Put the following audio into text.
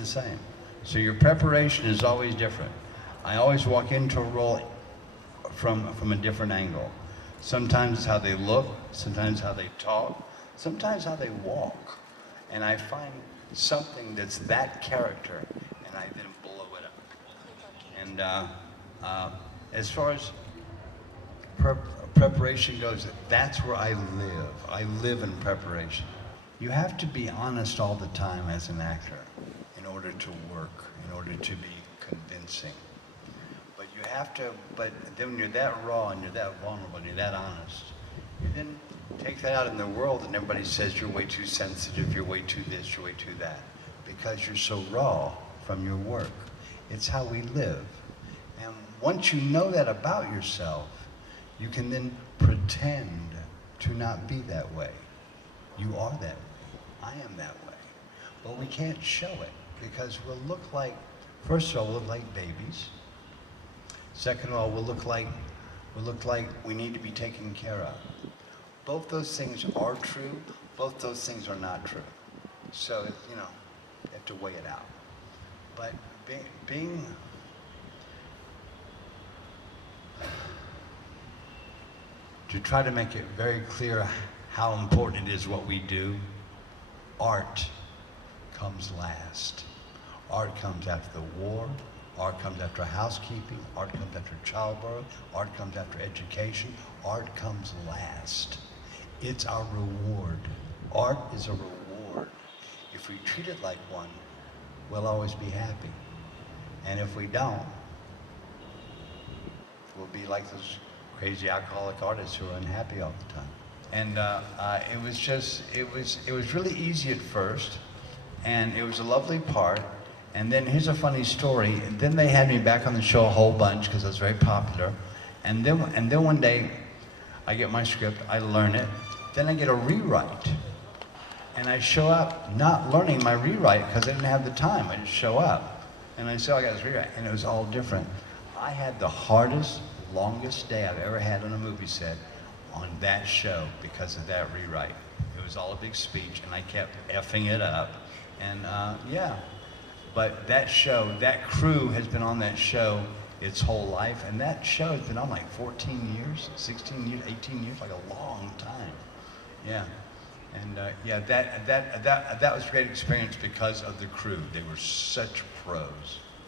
the same. So your preparation is always different. I always walk into a role from a different angle. Sometimes it's how they look, sometimes how they talk, sometimes how they walk. And I find something that's that character, and I then blow it up. And as far as preparation goes, that's where I live. I live in preparation. You have to be honest all the time as an actor in order to work, in order to be convincing. But you have to, but then when you're that raw and you're that vulnerable and you're that honest, you then take that out in the world and everybody says you're way too sensitive, you're way too this, you're way too that, because you're so raw from your work. It's how we live. And once you know that about yourself, you can then pretend to not be that way. You are that way. I am that way. But we can't show it because we'll look like, first of all, we'll look like babies. Second of all, we'll look like we need to be taken care of. Both those things are true. Both those things are not true. So, you know, you have to weigh it out. But being to try to make it very clear how important it is what we do, art comes last. Art comes after the war, art comes after housekeeping, art comes after childbirth, art comes after education, art comes last. It's our reward. Art is a reward. If we treat it like one, we'll always be happy. And if we don't, we'll be like those crazy alcoholic artists who are unhappy all the time. And it was really easy at first, and it was a lovely part. And then here's a funny story. And then they had me back on the show a whole bunch because I was very popular. And then one day, I get my script, I learn it, then I get a rewrite. And I show up not learning my rewrite because I didn't have the time. I just show up. And I said, I got this rewrite, and it was all different. I had the hardest, longest day I've ever had on a movie set on that show because of that rewrite. It was all a big speech, and I kept effing it up. And yeah, but that show, that crew has been on that show its whole life, and that show has been on like 14 years, 16 years, 18 years, like a long time. Yeah, and yeah, that was a great experience because of the crew. They were such pros.